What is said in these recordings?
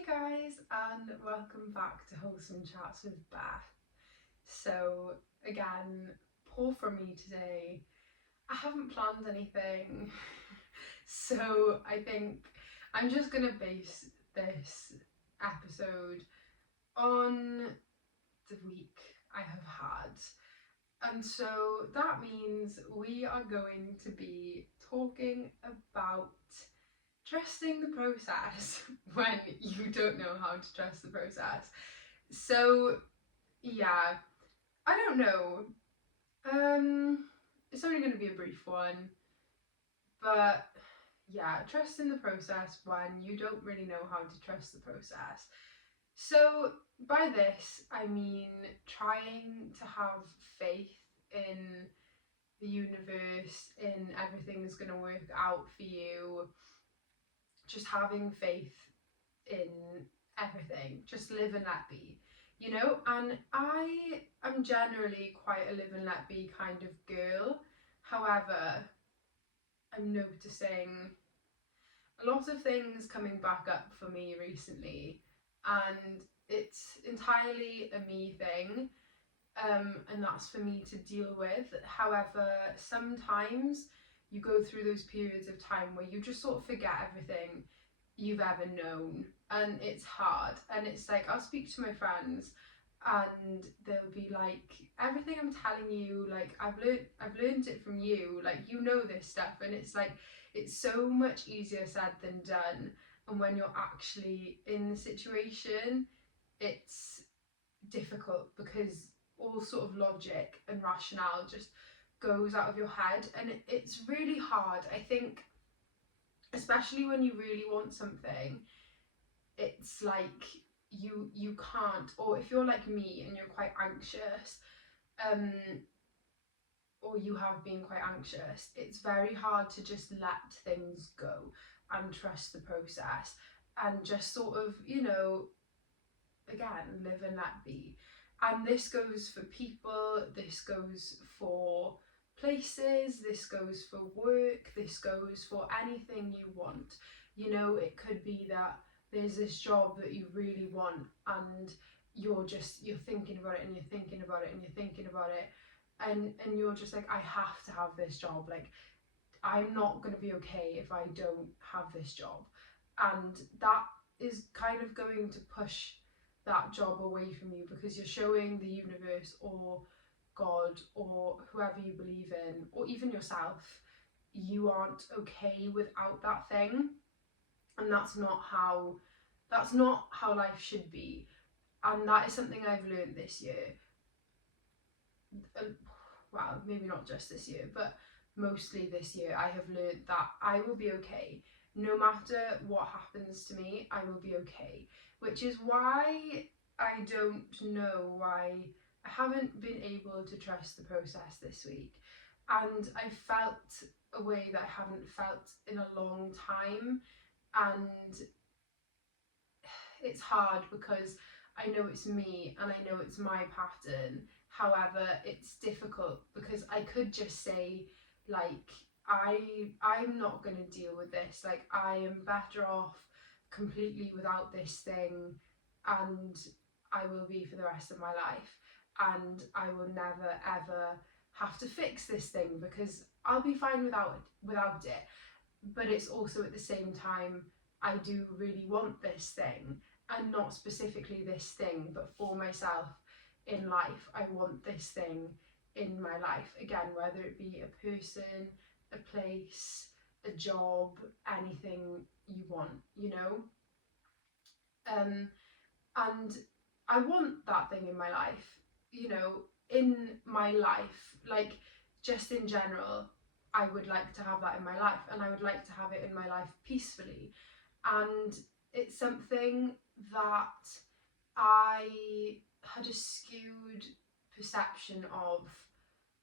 Hey guys, and welcome back to Wholesome Chats with Beth. So again, poor from me today. I haven't planned anything, so I think I'm just gonna base this episode on the week I have had. And so that means we are going to be talking about trusting the process when you don't know how to trust the process. So yeah, I don't know. It's only going to be a brief one, but yeah, trusting the process when you don't really know how to trust the process. So by this, I mean trying to have faith in the universe, in everything's going to work out for you. Just having faith in everything, just live and let be, and I am generally quite a live and let be kind of girl. However, I'm noticing a lot of things coming back up for me recently, and it's entirely a me thing, and that's for me to deal with. However, sometimes you go through those periods of time where you just sort of forget everything you've ever known, and it's hard. And it's like, I'll speak to my friends and they'll be like, everything I'm telling you, like I've learned it from you, like this stuff. And it's like, it's so much easier said than done. And when you're actually in the situation, it's difficult because all sort of logic and rationale just goes out of your head, and it's really hard, I think, especially when you really want something. It's like you can't, or if you're like me and you're quite anxious, or you have been quite anxious, it's very hard to just let things go and trust the process and just sort of, again, live and let be. And this goes for people, this goes for places, this goes for work, this goes for anything you want. It could be that there's this job that you really want, and you're thinking about it and you're thinking about it and you're thinking about it, and you're just like, I have to have this job. Like, I'm not going to be okay if I don't have this job. And that is kind of going to push that job away from you, because you're showing the universe or God or whoever you believe in, or even yourself, you aren't okay without that thing. And that's not how life should be. And that is something I've learned this year. Well, maybe not just this year, but mostly this year, I have learned that I will be okay. No matter what happens to me, I will be okay. Which is why I don't know why I haven't been able to trust the process this week. And I felt a way that I haven't felt in a long time. And it's hard because I know it's me and I know it's my pattern. However, it's difficult because I could just say, like, I'm not going to deal with this. Like, I am better off completely without this thing, and I will be for the rest of my life, and I will never ever have to fix this thing because I'll be fine without it. But it's also at the same time, I do really want this thing, and not specifically this thing, but for myself in life, I want this thing in my life. Again, whether it be a person, a place, a job, anything you want, and I want that thing in my life, in my life, like, just in general. I would like to have that in my life, and I would like to have it in my life peacefully. And it's something that I had a skewed perception of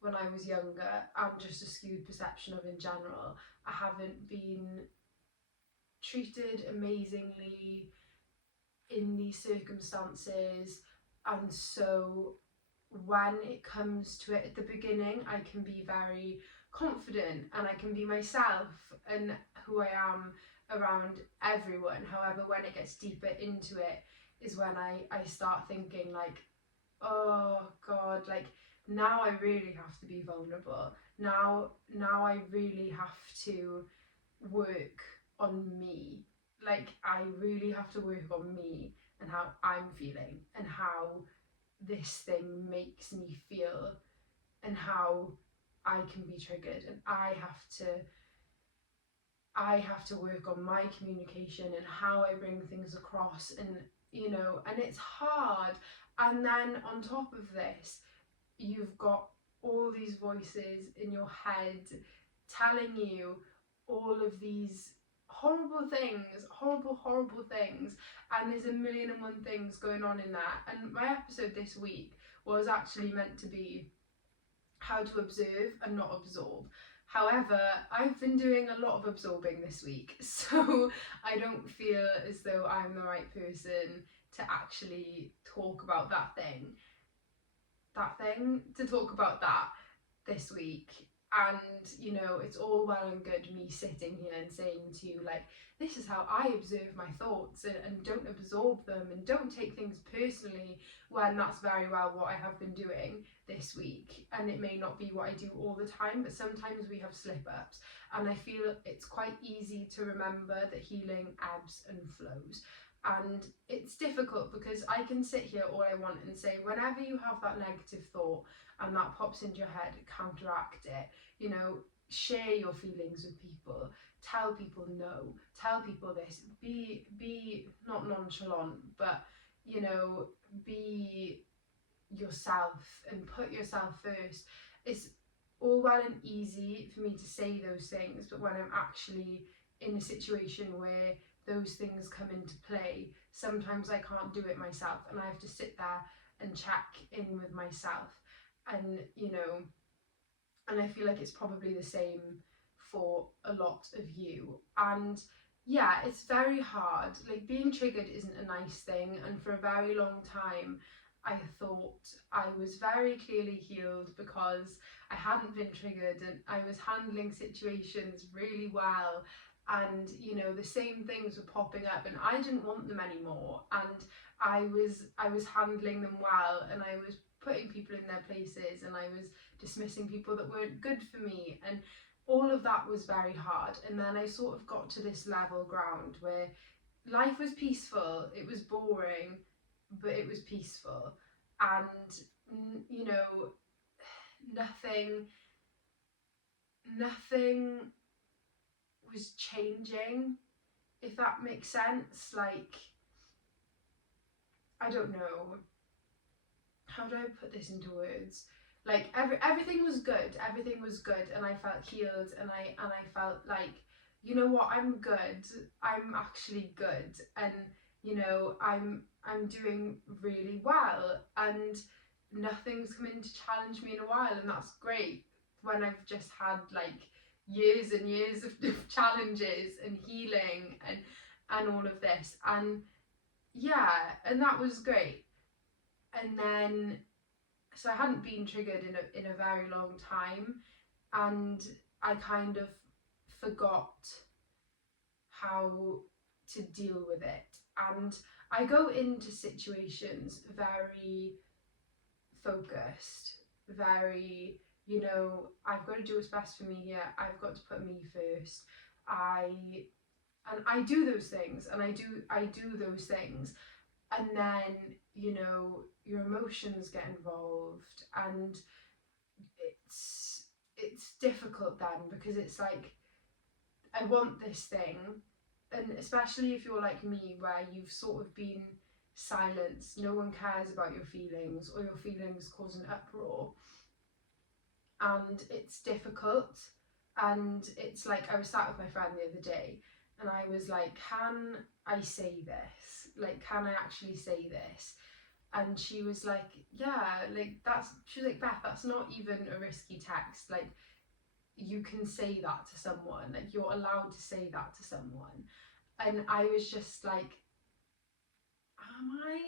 when I was younger, and just a skewed perception of in general. I haven't been treated amazingly in these circumstances, and so when it comes to it at the beginning, I can be very confident and I can be myself and who I am around everyone. However, when it gets deeper into it is when I start thinking like, oh God, like now I really have to be vulnerable. Now I really have to work on me. Like I really have to work on me and how I'm feeling and how this thing makes me feel and how I can be triggered, and I have to work on my communication and how I bring things across, and and it's hard. And then on top of this, you've got all these voices in your head telling you all of these horrible things, horrible things, and there's a million and one things going on in that. And my episode this week was actually meant to be how to observe and not absorb. However, I've been doing a lot of absorbing this week, so I don't feel as though I'm the right person to actually talk about to talk about that this week. And it's all well and good me sitting here and saying to you, like, this is how I observe my thoughts, and don't absorb them and don't take things personally, when that's very well what I have been doing this week. And it may not be what I do all the time, but sometimes we have slip ups, and I feel it's quite easy to remember that healing ebbs and flows. And it's difficult because I can sit here all I want and say, whenever you have that negative thought and that pops into your head, counteract it. Share your feelings with people. Tell people no. Tell people this. Be not nonchalant, but be yourself and put yourself first. It's all well and easy for me to say those things, but when I'm actually in a situation where those things come into play, sometimes I can't do it myself, and I have to sit there and check in with myself. And and I feel like it's probably the same for a lot of you. And yeah, it's very hard. Like, being triggered isn't a nice thing, and for a very long time I thought I was very clearly healed because I hadn't been triggered and I was handling situations really well, and the same things were popping up and I didn't want them anymore, and I was handling them well, and I was putting people in their places, and I was dismissing people that weren't good for me, and all of that was very hard. And then I sort of got to this level ground where life was peaceful. It was boring, but it was peaceful, and nothing was changing, if that makes sense. Like, I don't know, how do I put this into words? Like, everything was good, and I felt healed, and I felt like, you know what, I'm good, I'm actually good, and I'm doing really well, and nothing's come in to challenge me in a while, and that's great when I've just had like years and years of challenges and healing and all of this. And yeah, and that was great. And then, so I hadn't been triggered in a very long time, and I kind of forgot how to deal with it. And I go into situations very focused, very, I've got to do what's best for me here. I've got to put me first. I do those things, and I do those things, and then your emotions get involved, and it's difficult then, because it's like, I want this thing, and especially if you're like me, where you've sort of been silenced, no one cares about your feelings, or your feelings cause an uproar, and it's difficult. And it's like, I was sat with my friend the other day, and I was like, can I say this? Like, can I actually say this? And she was like, yeah, like, she was like, Beth, that's not even a risky text. Like, you can say that to someone. Like, you're allowed to say that to someone. And I was just like, am I?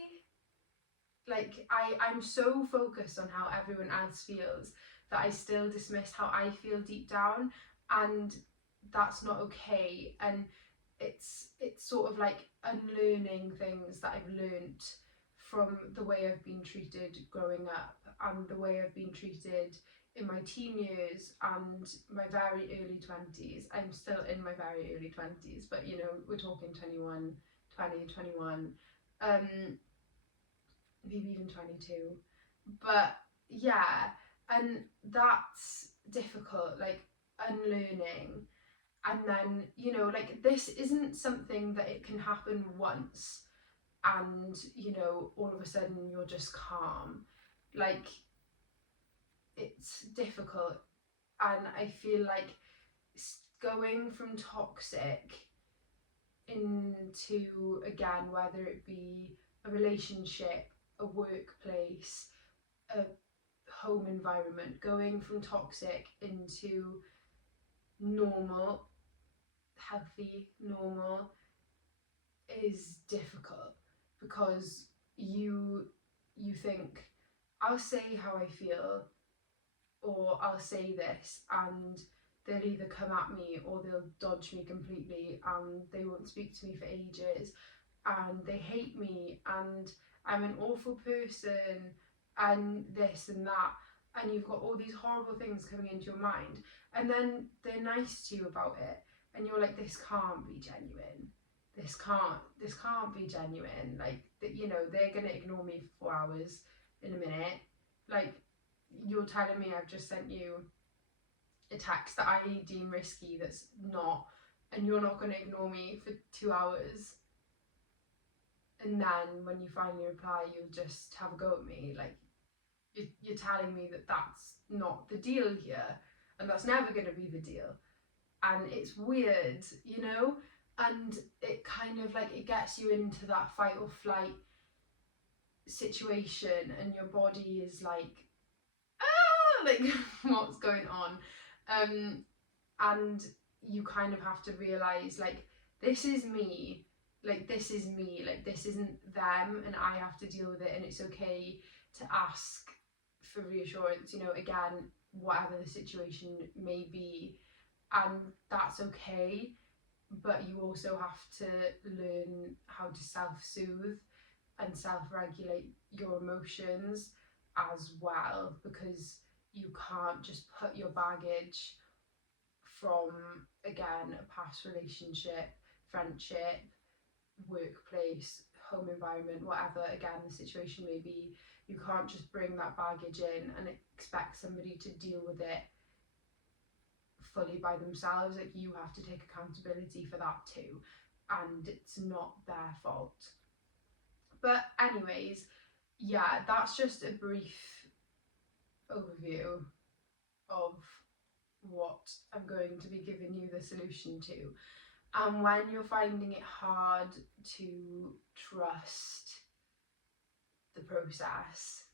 Like, I'm so focused on how everyone else feels that I still dismiss how I feel deep down, and that's not okay. And it's sort of like unlearning things that I've learnt from the way I've been treated growing up and the way I've been treated in my teen years and my very early 20s. I'm still in my very early 20s, but you know, we're talking 21, 20, 21, maybe even 22. But yeah, and that's difficult, like unlearning. And then, you know, like this isn't something that it can happen once and, you know, all of a sudden you're just calm. Like, it's difficult. And I feel like going from toxic into, again, whether it be a relationship, a workplace, a home environment, going from toxic into normal, healthy, normal, is difficult because you think, I'll say how I feel or I'll say this and they'll either come at me or they'll dodge me completely and they won't speak to me for ages and they hate me and I'm an awful person and this and that, and you've got all these horrible things coming into your mind, and then they're nice to you about it and you're like, this can't be genuine, this can't be genuine, like that, you know, they're gonna ignore me for 4 hours in a minute, like you're telling me I've just sent you a text that I deem risky that's not, and you're not going to ignore me for 2 hours, and then when you finally reply you'll just have a go at me, like you're telling me that that's not the deal here and that's never going to be the deal, and it's weird, you know, and it kind of like it gets you into that fight or flight situation and your body is like, ah, like what's going on, and you kind of have to realize like this is me, like this is me, like this isn't them, and I have to deal with it, and it's okay to ask for reassurance, you know, again, whatever the situation may be, and that's okay, but you also have to learn how to self-soothe and self-regulate your emotions as well, because you can't just put your baggage from, again, a past relationship, friendship, workplace, home environment, whatever, again, the situation may be, you can't just bring that baggage in and expect somebody to deal with it fully by themselves. Like, you have to take accountability for that too, and it's not their fault. But anyways, yeah, that's just a brief overview of what I'm going to be giving you the solution to. And when you're finding it hard to trust the process,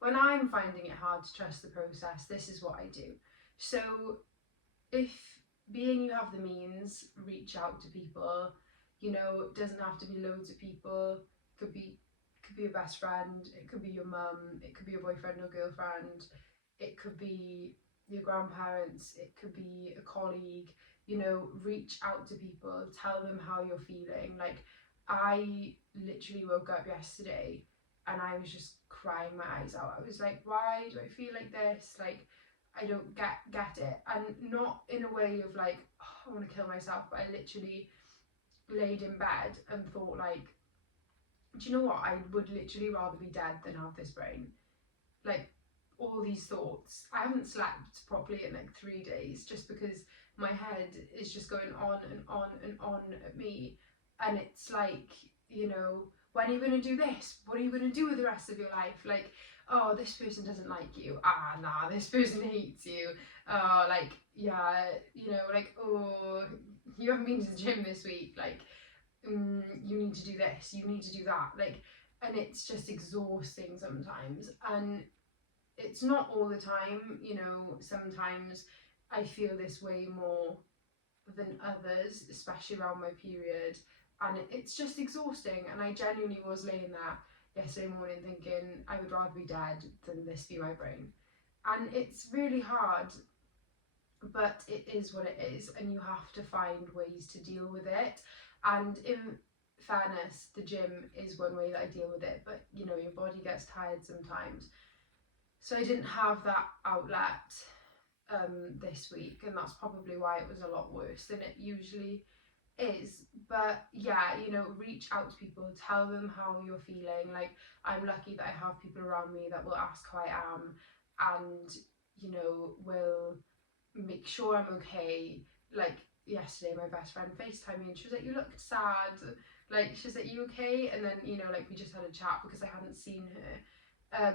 when I'm finding it hard to trust the process, this is what I do. So if, being you have the means, reach out to people, you know, it doesn't have to be loads of people, it could be your best friend, it could be your mum, it could be your boyfriend or girlfriend, it could be your grandparents, it could be a colleague, you know, reach out to people, tell them how you're feeling. Like, I literally woke up yesterday and I was just crying my eyes out. I was like, why do I feel like this? Like, I don't get it. And not in a way of like, oh, I want to kill myself, but I literally laid in bed and thought like, do you know what? I would literally rather be dead than have this brain. Like, all these thoughts. I haven't slept properly in like 3 days just because my head is just going on and on and on at me. And it's like, you know, when are you going to do this? What are you going to do with the rest of your life? Like, oh, this person doesn't like you. Ah, nah, this person hates you. Oh, like, yeah, you know, like, oh, you haven't been to the gym this week. Like, you need to do this, you need to do that. Like, and it's just exhausting sometimes. And it's not all the time, you know, sometimes I feel this way more than others, especially around my period, and it's just exhausting. And I genuinely was laying there yesterday morning thinking I would rather be dead than this be my brain. And it's really hard but it is what it is, and you have to find ways to deal with it. And in fairness, the gym is one way that I deal with it, but you know, your body gets tired sometimes. So I didn't have that outlet this week, and that's probably why it was a lot worse than it usually is. But yeah, you know, reach out to people, tell them how you're feeling. Like, I'm lucky that I have people around me that will ask how I am, and you know, will make sure I'm okay. Like, yesterday my best friend FaceTimed me and she was like, you looked sad. Like, she was like, you okay? And then, you know, like, we just had a chat because I hadn't seen her.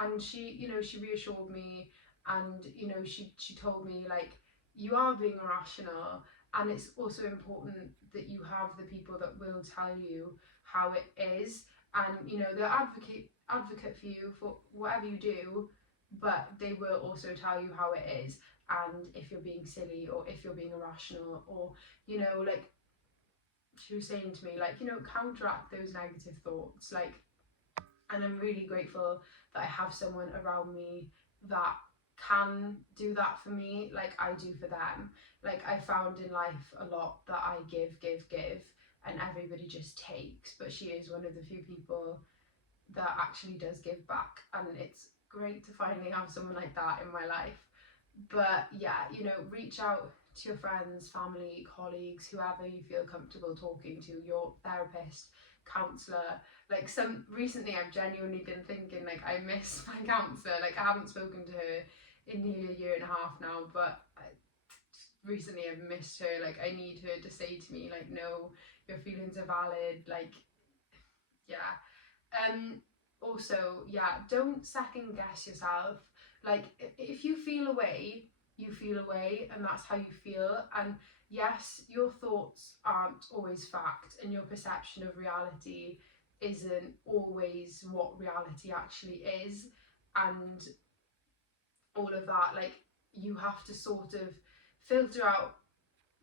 And she, you know, she reassured me, and you know, she told me, like, you are being rational, and it's also important that you have the people that will tell you how it is, and you know, they'll advocate for you for whatever you do, but they will also tell you how it is, and if you're being silly or if you're being irrational, or you know, like, she was saying to me, like, you know, counteract those negative thoughts, like. And I'm really grateful that I have someone around me that can do that for me, like I do for them. Like, I found in life a lot that I give, and everybody just takes, but she is one of the few people that actually does give back, and it's great to finally have someone like that in my life. But yeah, you know, reach out to your friends, family, colleagues, whoever you feel comfortable talking to, your therapist, counselor. Like, some recently I've genuinely been thinking, like, I miss my counselor. Like, I haven't spoken to her in nearly a year and a half now, but recently I've missed her. Like, I need her to say to me, like, no, your feelings are valid. Like, yeah. Also, yeah, don't second guess yourself. Like, if you feel away, you feel away, and that's how you feel. And yes, your thoughts aren't always fact, and your perception of reality isn't always what reality actually is, and all of that. Like, you have to sort of filter out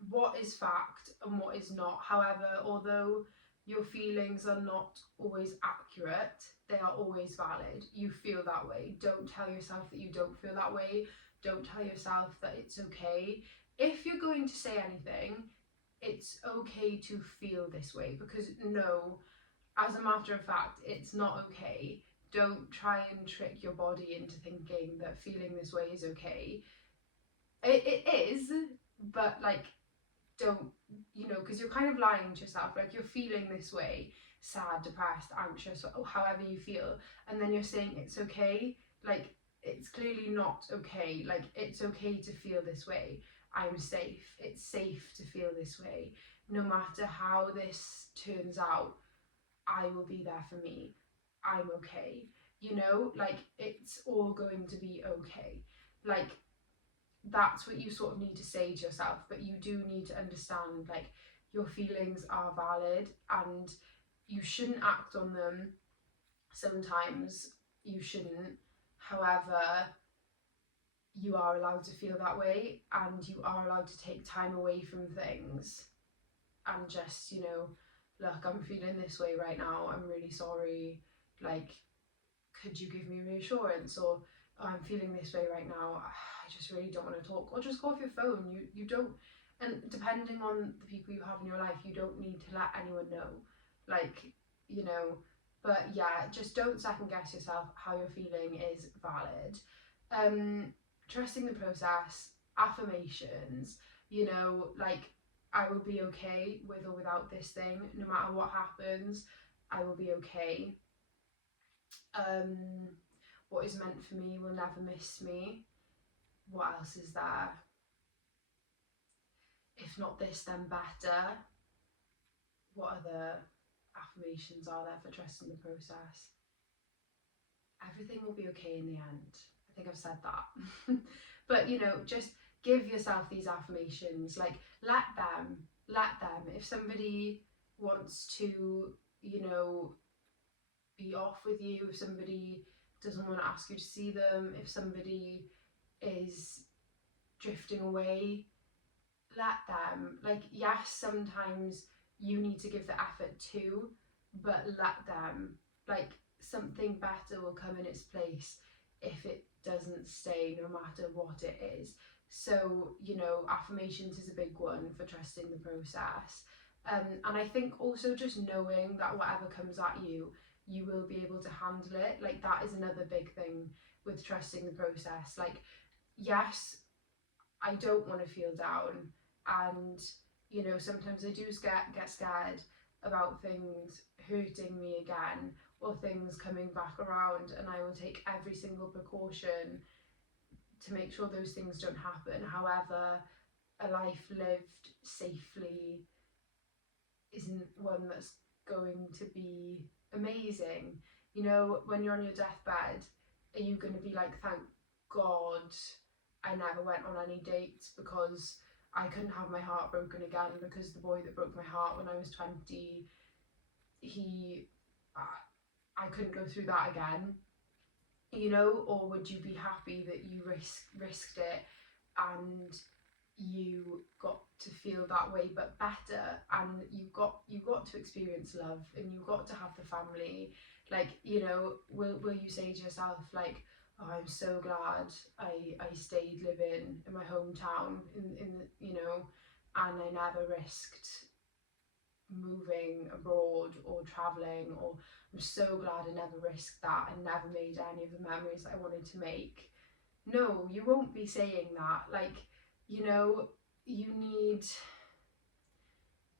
what is fact and what is not. However, although your feelings are not always accurate, they are always valid. You feel that way. Don't tell yourself that you don't feel that way. Don't tell yourself that it's okay. If you're going to say anything, it's okay to feel this way, because no, as a matter of fact, it's not okay. Don't try and trick your body into thinking that feeling this way is okay. It is, but like, don't, you know, because you're kind of lying to yourself. Like, you're feeling this way, sad, depressed, anxious, or however you feel, and then you're saying it's okay. Like, it's clearly not okay. Like, it's okay to feel this way. I'm safe. It's safe to feel this way. No matter how this turns out, I will be there for me. I'm okay. You know, like, it's all going to be okay. Like, that's what you sort of need to say to yourself, but you do need to understand, like, your feelings are valid, and you shouldn't act on them. Sometimes you shouldn't. However, you are allowed to feel that way, and you are allowed to take time away from things and just, you know, look, I'm feeling this way right now, I'm really sorry, like, could you give me reassurance? Or, oh, I'm feeling this way right now, I just really don't want to talk. Or just go off your phone. You don't, and depending on the people you have in your life, you don't need to let anyone know. Like, you know, but yeah, just don't second guess yourself. How you're feeling is valid. Trusting the process, affirmations, you know, like, I will be okay with or without this thing, no matter what happens, I will be okay. What is meant for me will never miss me. What else is there? If not this, then better. What other affirmations are there for trusting the process? Everything will be okay in the end. I think I've said that. But you know, just give yourself these affirmations. Like, let them. If somebody wants to, you know, be off with you, if somebody doesn't want to ask you to see them, if somebody is drifting away, let them. Like, yes, sometimes you need to give the effort too, but let them. Like, something better will come in its place if it doesn't stay, no matter what it is. So, you know, affirmations is a big one for trusting the process. And I think also just knowing that whatever comes at you, you will be able to handle it. Like, that is another big thing with trusting the process. Like, yes, I don't want to feel down, and you know, sometimes I do get scared about things hurting me again, or things coming back around, and I will take every single precaution to make sure those things don't happen. However, a life lived safely isn't one that's going to be amazing. You know, when you're on your deathbed, are you going to be like, thank God I never went on any dates because I couldn't have my heart broken again, because the boy that broke my heart when I was 20, he, I couldn't go through that again, you know? Or would you be happy that you risked it, and you got to feel that way but better, and you got to experience love, and you got to have the family? Like, you know, will you say to yourself like, oh, I'm so glad I stayed living in my hometown, in you know, and I never risked moving abroad or traveling, or I'm so glad I never risked that and never made any of the memories that I wanted to make? No, you won't be saying that. Like, you know, you need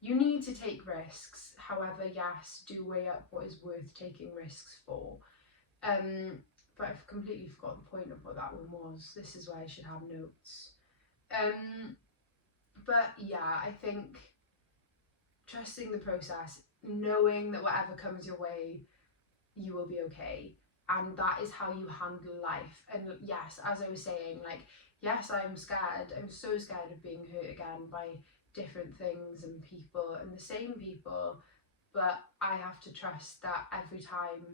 you need to take risks. However, yes, do weigh up what is worth taking risks for. But I've completely forgot the point of what that one was. This is why I should have notes. But yeah, I think trusting the process, knowing that whatever comes your way, you will be okay. And that is how you handle life. And yes, as I was saying, like, yes, I'm scared. I'm so scared of being hurt again by different things and people and the same people. But I have to trust that every time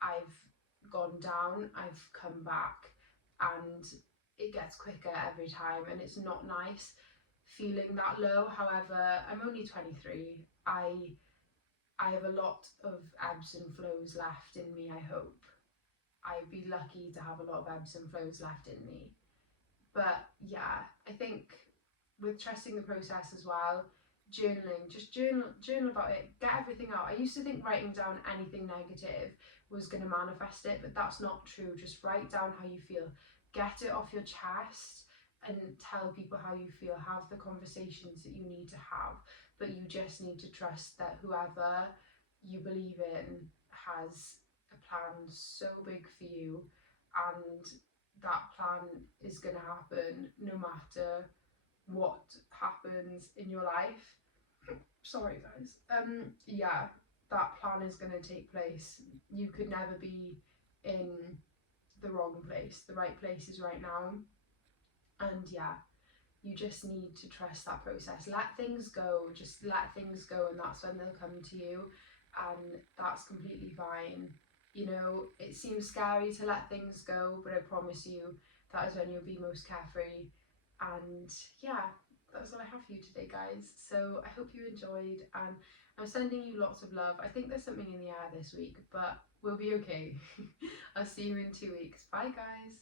I've gone down, I've come back, and it gets quicker every time. And it's not nice feeling that low. However, I'm only 23. I have a lot of ebbs and flows left in me, I hope. I'd be lucky to have a lot of ebbs and flows left in me. But yeah, I think with trusting the process as well, journaling, just journal about it, get everything out. I used to think writing down anything negative was going to manifest it, but that's not true. Just write down how you feel, get it off your chest, and tell people how you feel. Have the conversations that you need to have, but you just need to trust that whoever you believe in has a plan so big for you, and that plan is going to happen no matter what happens in your life. Sorry, guys. Yeah, that plan is going to take place. You could never be in the wrong place. The right place is right now. And yeah, you just need to trust that process. Let things go. Just let things go, and that's when they'll come to you. And that's completely fine. You know, it seems scary to let things go, but I promise you that is when you'll be most carefree. And yeah, that's all I have for you today, guys. So I hope you enjoyed, and I'm sending you lots of love. I think there's something in the air this week, but we'll be okay. I'll see you in 2 weeks. Bye, guys.